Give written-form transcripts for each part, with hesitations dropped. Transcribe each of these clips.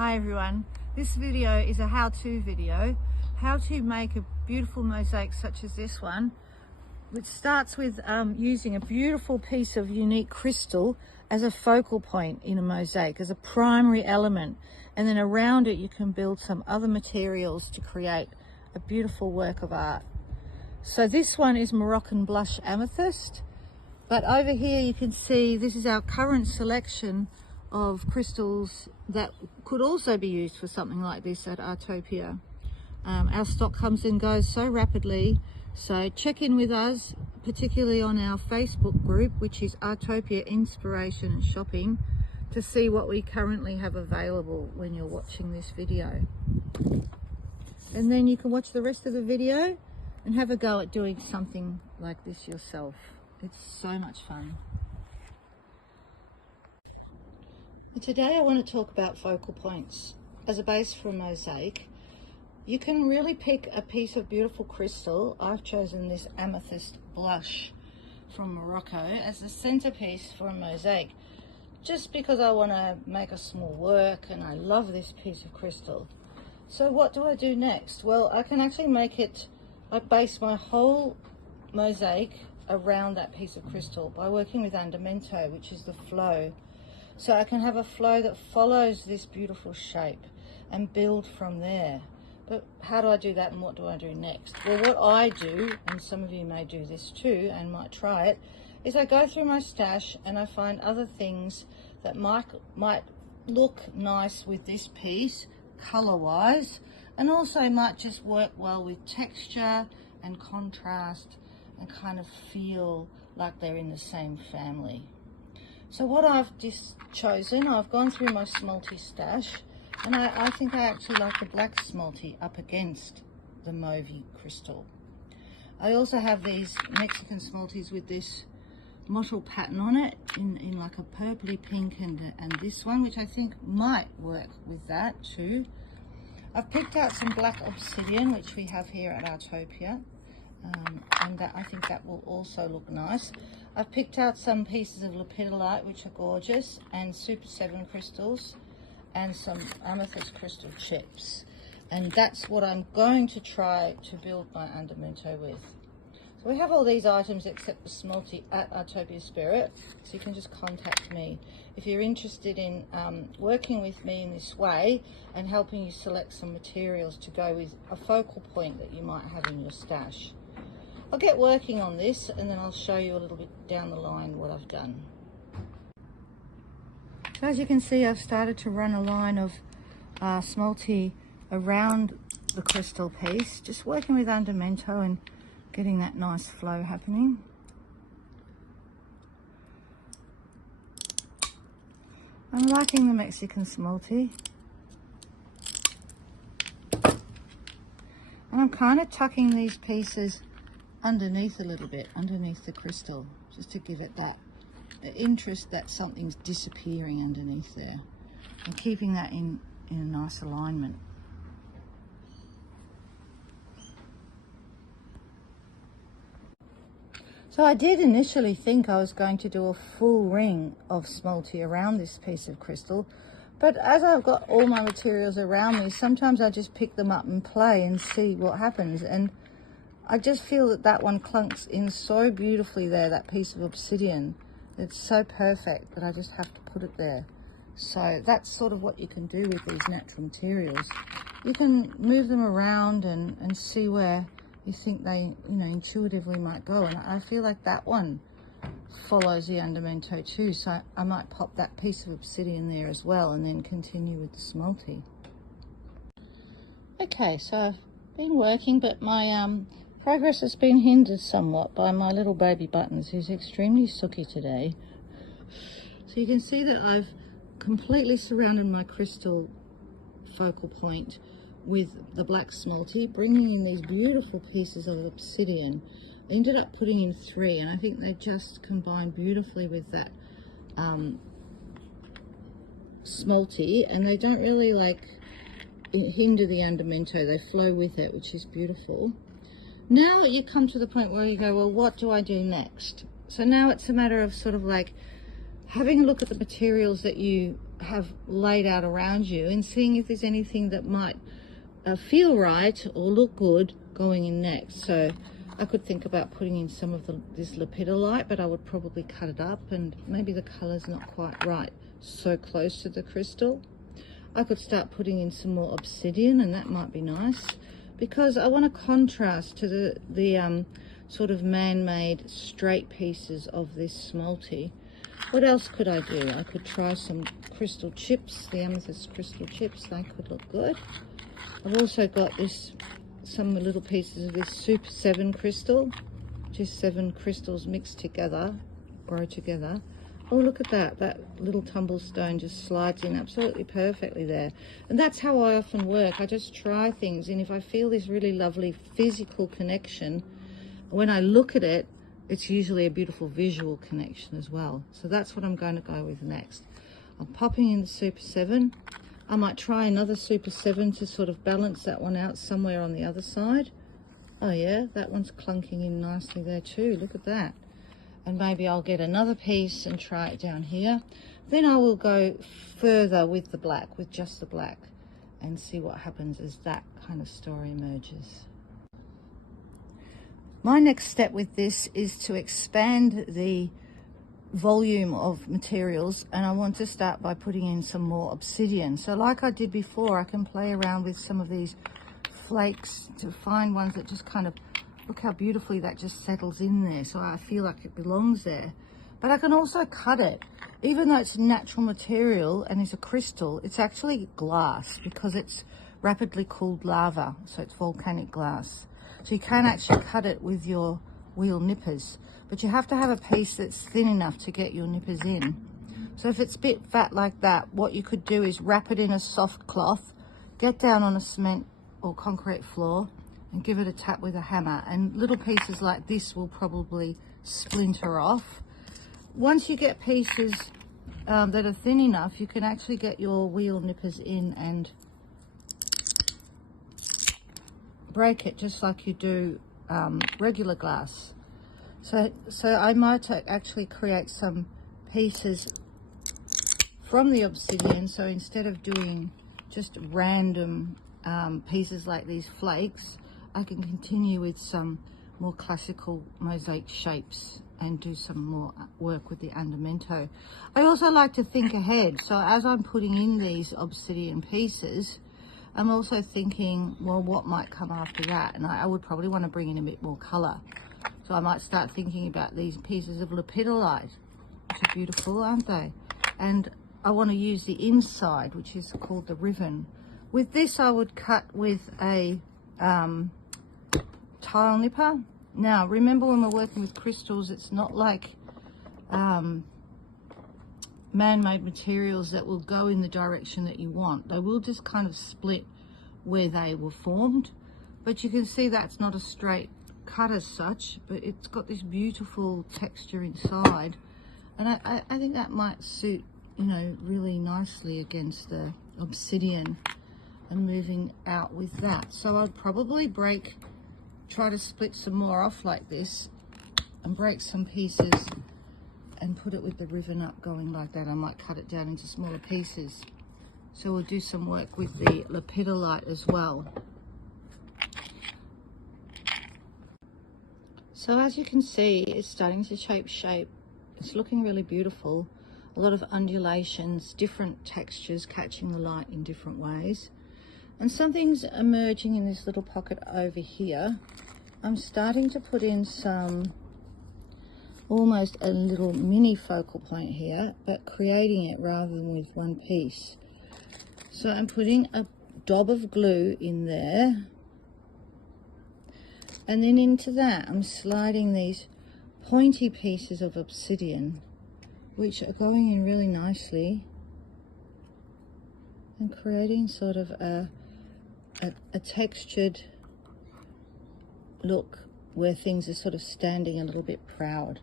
Hi everyone, this video is a how-to video, how to make a beautiful mosaic such as this one, which starts with using a beautiful piece of unique crystal as a focal point in a mosaic, as a primary element, and then around it you can build some other materials to create a beautiful work of art. So this one is Moroccan blush amethyst, but over here you can see this is our current selection of crystals that could also be used for something like this at Artopia. Our stock comes and goes so rapidly, so check in with us, particularly on our Facebook group, which is Artopia Inspiration and Shopping, to see what we currently have available when you're watching this video. And then you can watch the rest of the video and have a go at doing something like this yourself. It's so much fun. Today I want to talk about focal points. As a base for a mosaic, you can really pick a piece of beautiful crystal. I've chosen this amethyst blush from Morocco as the centerpiece for a mosaic, just because I want to make a small work and I love this piece of crystal. So what do I do next? Well, I can actually I base my whole mosaic around that piece of crystal by working with andamento, which is the flow. So I can have a flow that follows this beautiful shape and build from there. But how do I do that and what do I do next? Well, what I do, and some of you may do this too and might try it, is I go through my stash and I find other things that might look nice with this piece, color-wise, and also might just work well with texture and contrast and kind of feel like they're in the same family. So what I've just chosen, I've gone through my smalty stash, and I think I actually like the black smalty up against the mauvey crystal. I also have these Mexican smalties with this mottled pattern on it in like a purpley pink and this one, which I think might work with that too. I've picked out some black obsidian, which we have here at Artopia, and I think that will also look nice. I've picked out some pieces of lepidolite, which are gorgeous, and Super 7 crystals, and some amethyst crystal chips. And that's what I'm going to try to build my andamento with. So we have all these items except the smalty at Artopia Spirit, so you can just contact me if you're interested in working with me in this way and helping you select some materials to go with a focal point that you might have in your stash. I'll get working on this and then I'll show you a little bit down the line what I've done. So as you can see, I've started to run a line of smalty around the crystal piece, just working with andamento and getting that nice flow happening. I'm liking the Mexican smalty. And I'm kind of tucking these pieces underneath a little bit, underneath the crystal, just to give it that interest that something's disappearing underneath there, and keeping that in a nice alignment. So I did initially think I was going to do a full ring of smalty around this piece of crystal, but as I've got all my materials around me, sometimes I just pick them up and play and see what happens, and I just feel that that one clunks in so beautifully there, that piece of obsidian. It's so perfect that I just have to put it there. So that's sort of what you can do with these natural materials. You can move them around and see where you think they, intuitively might go. And I feel like that one follows the andamento too. So I might pop that piece of obsidian there as well and then continue with the smalty. Okay, so I've been working, but my progress has been hindered somewhat by my little baby Buttons, who's extremely sooky today. So you can see that I've completely surrounded my crystal focal point with the black smalty, bringing in these beautiful pieces of obsidian. I ended up putting in 3, and I think they just combine beautifully with that smalty, and they don't really hinder the andamento, they flow with it, which is beautiful. Now you come to the point where you go, well, what do I do next? So now it's a matter of sort of having a look at the materials that you have laid out around you and seeing if there's anything that might feel right or look good going in next. So I could think about putting in some of this lepidolite, but I would probably cut it up, and maybe the color's not quite right, so close to the crystal. I could start putting in some more obsidian, and that might be nice, because I want to contrast to the sort of man-made straight pieces of this smalty. What else could I do? I could try some crystal chips, the amethyst crystal chips. They could look good. I've also got some little pieces of this Super 7 crystal, just 7 crystals mixed together, grow together. Oh, look at that. That little tumble stone just slides in absolutely perfectly there. And that's how I often work. I just try things, and if I feel this really lovely physical connection, when I look at it, it's usually a beautiful visual connection as well. So that's what I'm going to go with next. I'm popping in the Super 7. I might try another Super 7 to sort of balance that one out somewhere on the other side. Oh yeah, that one's clunking in nicely there too. Look at that. And maybe I'll get another piece and try it down here. Then I will go further with the black, with just the black, and see what happens as that kind of story emerges. My next step with this is to expand the volume of materials, and I want to start by putting in some more obsidian. So like I did before, I can play around with some of these flakes to find ones that just kind of, look how beautifully that just settles in there, so I feel like it belongs there. But I can also cut it. Even though it's a natural material and it's a crystal, it's actually glass because it's rapidly cooled lava, so it's volcanic glass. So you can actually cut it with your wheel nippers, but you have to have a piece that's thin enough to get your nippers in. So if it's a bit fat like that, what you could do is wrap it in a soft cloth, get down on a cement or concrete floor, and give it a tap with a hammer, and little pieces like this will probably splinter off. Once you get pieces that are thin enough, you can actually get your wheel nippers in and break it just like you do regular glass. So I might actually create some pieces from the obsidian. So instead of doing just random pieces like these flakes, I can continue with some more classical mosaic shapes and do some more work with the andamento. I also like to think ahead. So as I'm putting in these obsidian pieces, I'm also thinking, well, what might come after that? And I would probably want to bring in a bit more color. So I might start thinking about these pieces of lepidolite, which are beautiful, aren't they? And I want to use the inside, which is called the ribbon. With this, I would cut with a tile nipper. Now, remember when we're working with crystals, it's not like man-made materials that will go in the direction that you want. They will just kind of split where they were formed, but you can see that's not a straight cut as such, but it's got this beautiful texture inside, and I think that might suit, you know, really nicely against the obsidian and moving out with that. So I'd probably try to split some more off like this and break some pieces and put it with the ribbon up going like that. I might cut it down into smaller pieces. So we'll do some work with the lepidolite as well. So as you can see, it's starting to take shape. It's looking really beautiful. A lot of undulations, different textures catching the light in different ways. And something's emerging in this little pocket over here. I'm starting to put in some, almost a little mini focal point here, but creating it rather than with one piece. So I'm putting a dob of glue in there. And then into that, I'm sliding these pointy pieces of obsidian, which are going in really nicely and creating sort of a textured look where things are sort of standing a little bit proud.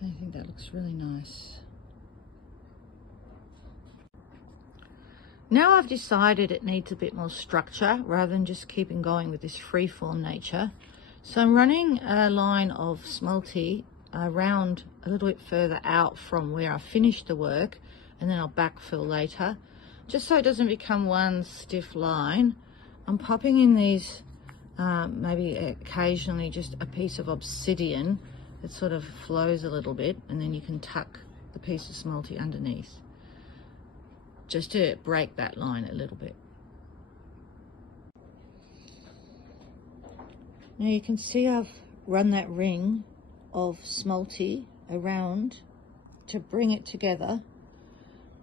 I think that looks really nice. Now I've decided it needs a bit more structure rather than just keeping going with this freeform nature. So I'm running a line of smalty around a little bit further out from where I finished the work, and then I'll backfill later, just so it doesn't become one stiff line. I'm popping in these, maybe occasionally just a piece of obsidian that sort of flows a little bit, and then you can tuck the piece of smalty underneath, just to break that line a little bit. Now you can see I've run that ring of smalty around to bring it together,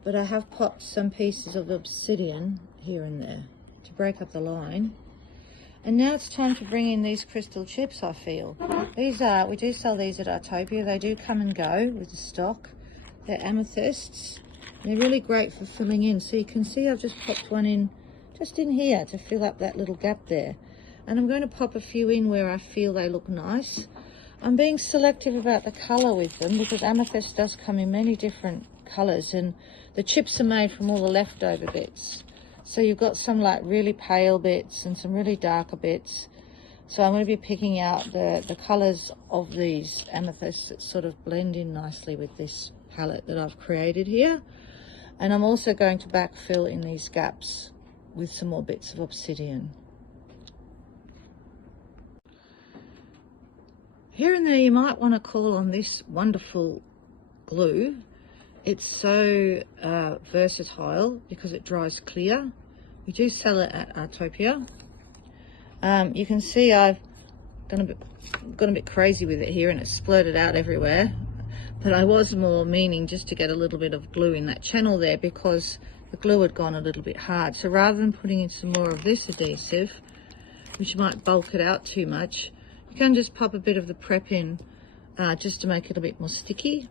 but I have popped some pieces of obsidian here and there to break up the line. And now it's time to bring in these crystal chips, I feel. These are, we do sell these at Artopia. They do come and go with the stock. They're amethysts. They're really great for filling in. So you can see I've just popped one in just in here to fill up that little gap there. And I'm going to pop a few in where I feel they look nice. I'm being selective about the colour with them because amethyst does come in many different colours, and the chips are made from all the leftover bits. So you've got some like really pale bits and some really darker bits. So I'm going to be picking out the colours of these amethysts that sort of blend in nicely with this palette that I've created here. And I'm also going to backfill in these gaps with some more bits of obsidian. Here and there you might want to call on this wonderful glue. It's so versatile because it dries clear. We do sell it at Artopia. You can see I've gone a bit crazy with it here and it's splurted out everywhere. But I was more meaning just to get a little bit of glue in that channel there because the glue had gone a little bit hard. So rather than putting in some more of this adhesive, which might bulk it out too much, you can just pop a bit of the prep in just to make it a bit more sticky.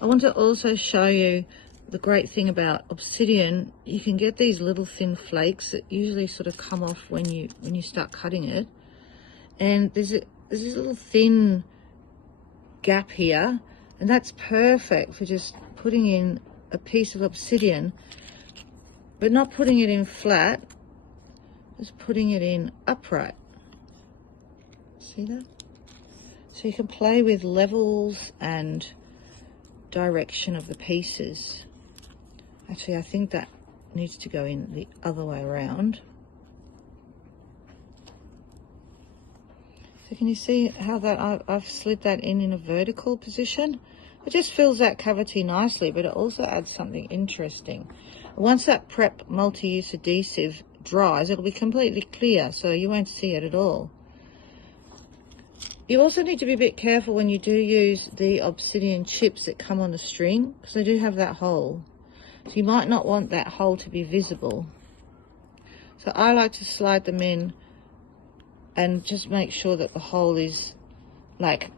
I want to also show you the great thing about obsidian. You can get these little thin flakes that usually sort of come off when you start cutting it. And there's this little thin gap here, and that's perfect for just putting in a piece of obsidian, but not putting it in flat, just putting it in upright. See that? So you can play with levels and direction of the pieces. Actually, I think that needs to go in the other way around. So can you see how that I've slid that in a vertical position? It just fills that cavity nicely, but it also adds something interesting. Once that prep multi-use adhesive dries, it'll be completely clear, so you won't see it at all. You also need to be a bit careful when you do use the obsidian chips that come on a string, because they do have that hole. So you might not want that hole to be visible. So I like to slide them in and just make sure that the hole is like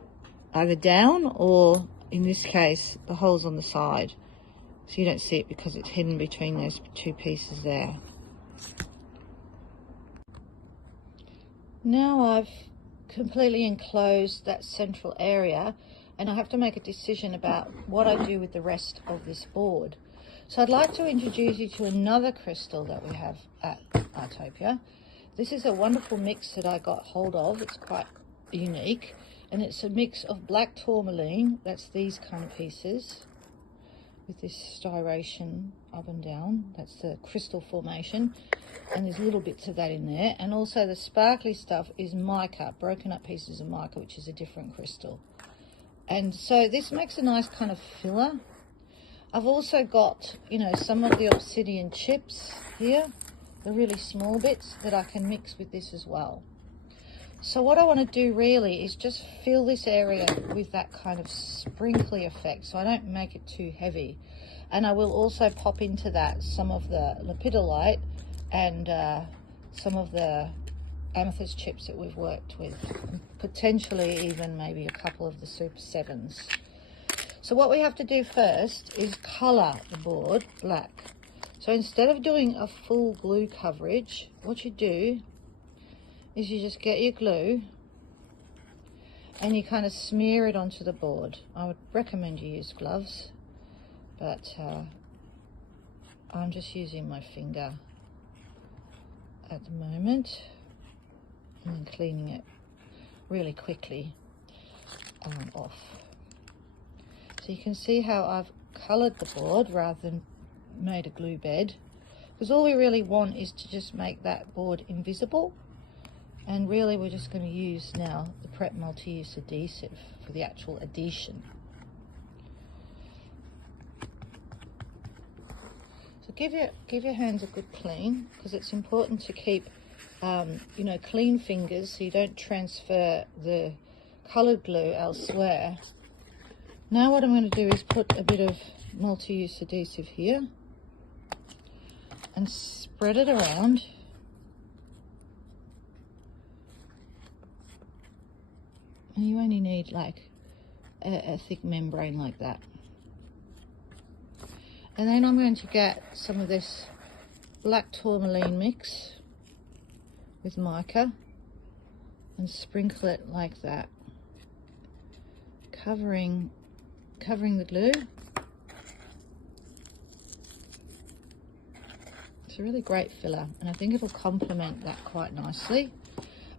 either down or, in this case, the hole's on the side. So you don't see it because it's hidden between those two pieces there. Now I've completely enclosed that central area, and I have to make a decision about what I do with the rest of this board. So I'd like to introduce you to another crystal that we have at Artopia. This is a wonderful mix that I got hold of. It's quite unique, and it's a mix of black tourmaline, that's these kind of pieces, with this striation up and down, that's the crystal formation, and there's little bits of that in there. And also the sparkly stuff is mica, broken up pieces of mica, which is a different crystal. And so this makes a nice kind of filler. I've also got, some of the obsidian chips here, the really small bits that I can mix with this as well. So what I want to do really is just fill this area with that kind of sprinkly effect, so I don't make it too heavy. And I will also pop into that some of the lepidolite and some of the amethyst chips that we've worked with, and potentially even maybe a couple of the Super 7s. So what we have to do first is colour the board black. So instead of doing a full glue coverage, what you do is you just get your glue and you kind of smear it onto the board. I would recommend you use gloves, but I'm just using my finger at the moment and then cleaning it really quickly off. So you can see how I've coloured the board rather than made a glue bed, because all we really want is to just make that board invisible. And really we're just going to use now the Prep Multi-Use Adhesive for the actual adhesion. So give your hands a good clean, because it's important to keep you know, clean fingers so you don't transfer the coloured glue elsewhere. Now what I'm going to do is put a bit of multi-use adhesive here and spread it around. And you only need like a thick membrane like that. And then I'm going to get some of this black tourmaline mix with mica and sprinkle it like that, covering the glue. It's a really great filler, and I think it'll complement that quite nicely.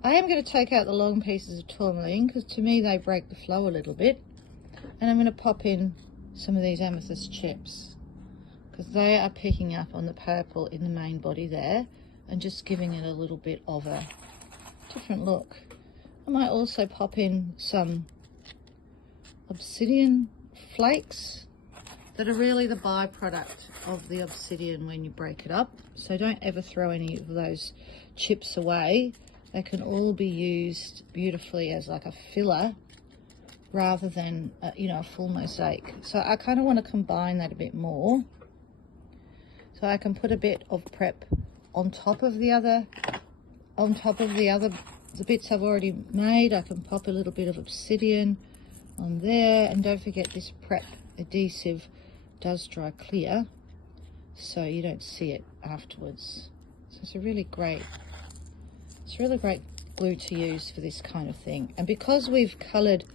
I am going to take out the long pieces of tourmaline because to me they break the flow a little bit, and I'm going to pop in some of these amethyst chips because they are picking up on the purple in the main body there and just giving it a little bit of a different look. I might also pop in some obsidian flakes that are really the byproduct of the obsidian when you break it up. So don't ever throw any of those chips away. They can all be used beautifully as like a filler rather than you know, a full mosaic. So I kind of want to combine that a bit more. So I can put a bit of prep on top of the bits I've already made. I can pop a little bit of obsidian on there, and don't forget this prep adhesive does dry clear so you don't see it afterwards. So it's a really great glue to use for this kind of thing. And because we've coloured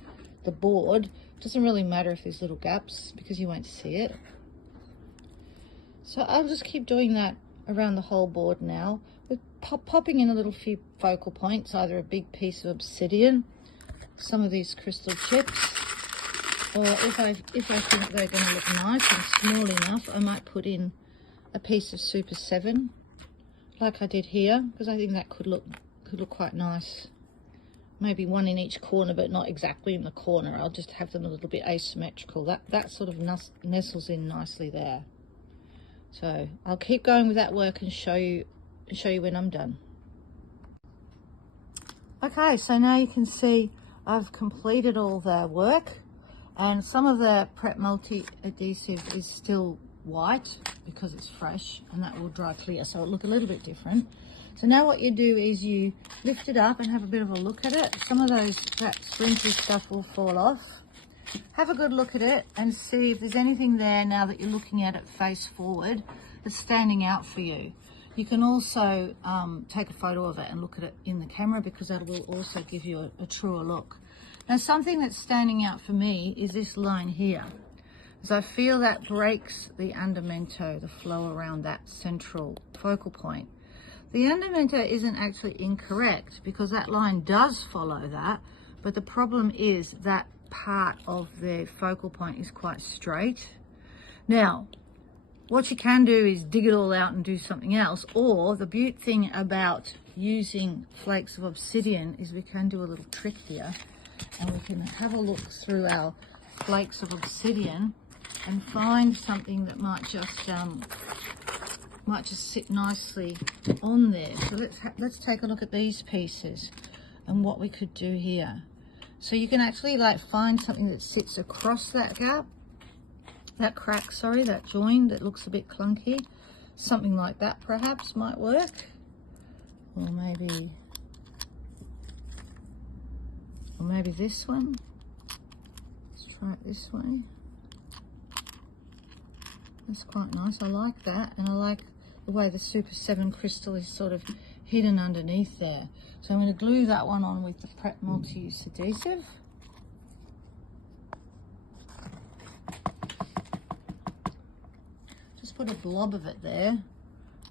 the board, it doesn't really matter if there's little gaps because you won't see it. So I'll just keep doing that around the whole board now, with popping in a little few focal points, either a big piece of obsidian, some of these crystal chips, or if I think they're going to look nice and small enough, I might put in a piece of Super 7 like I did here, because I think that could look quite nice. Maybe one in each corner, but not exactly in the corner. I'll just have them a little bit asymmetrical. That sort of nestles in nicely there. So I'll keep going with that work and show you when I'm done. Okay, so now you can see I've completed all the work, and some of the Prep Multi adhesive is still white because it's fresh, and that will dry clear, so it'll look a little bit different. So now what you do is you lift it up and have a bit of a look at it. Some of that sprinkly stuff will fall off. Have a good look at it and see if there's anything there now that you're looking at it face forward that's standing out for you. You can also take a photo of it and look at it in the camera, because that will also give you a truer look. Now, something that's standing out for me is this line here, as I feel that breaks the andamento, the flow around that central focal point. The andamento isn't actually incorrect because that line does follow that, but the problem is that part of the focal point is quite straight. Now, what you can do is dig it all out and do something else, or the beaut thing about using flakes of obsidian is we can do a little trick here, and we can have a look through our flakes of obsidian and find something that might just sit nicely on there. So let's take a look at these pieces and what we could do here. So you can actually like find something that sits across that gap, that crack, sorry, that join that looks a bit clunky. Something like that perhaps might work. Or maybe this one. Let's try it this way. That's quite nice. I like that, and I like the way the Super 7 crystal is sort of hidden underneath there. So I'm going to glue that one on with the Prep Multi-Use adhesive. Just put a blob of it there,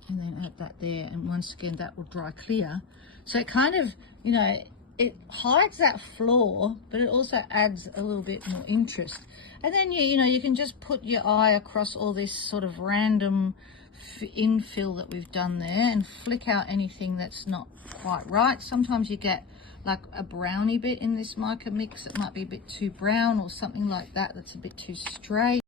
and then add that there, and once again that will dry clear. So it kind of, you know, it hides that flaw, but it also adds a little bit more interest. And then you know, you can just put your eye across all this sort of random infill that we've done there and flick out anything that's not quite right. Sometimes you get like a browny bit in this mica mix. It might be a bit too brown or something like that that's a bit too straight.